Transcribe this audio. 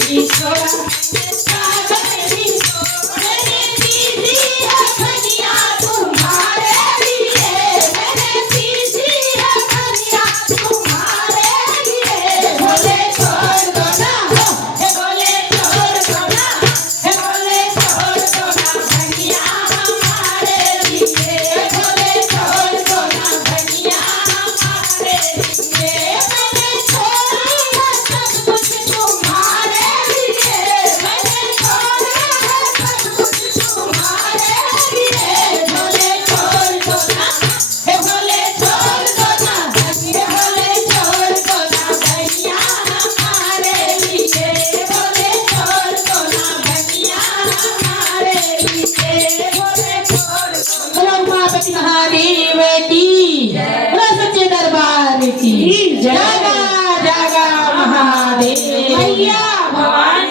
की छोड़ा पागल की मैंने पीसी है धनिया तुम्हारे लिए मैंने पीसी है धनिया तुम्हारे लिए बोले छोड़ दो ना हे बोले छोड़ दो ना हे बोले छोड़ दो ना धनिया हमारे लिए बोले छोड़ दो ना धनिया हमारे लिए मैंने छोड़ा है सब कुछ तुम्हारे लिए मैंने छोड़ा है सब कुछ तुम्हारे लिए बोले छोड़ दो ना हे बोले छोड़ दो ना हे बोले छोड़ दो ना धनिया हमारे लिए बोले छोड़ दो ना धनिया हमारे लिए बोले छोड़ दो बोलो उमापति महादेव की बोलो सच्चे दरबार की जागा जागा महादेव मैया भवानी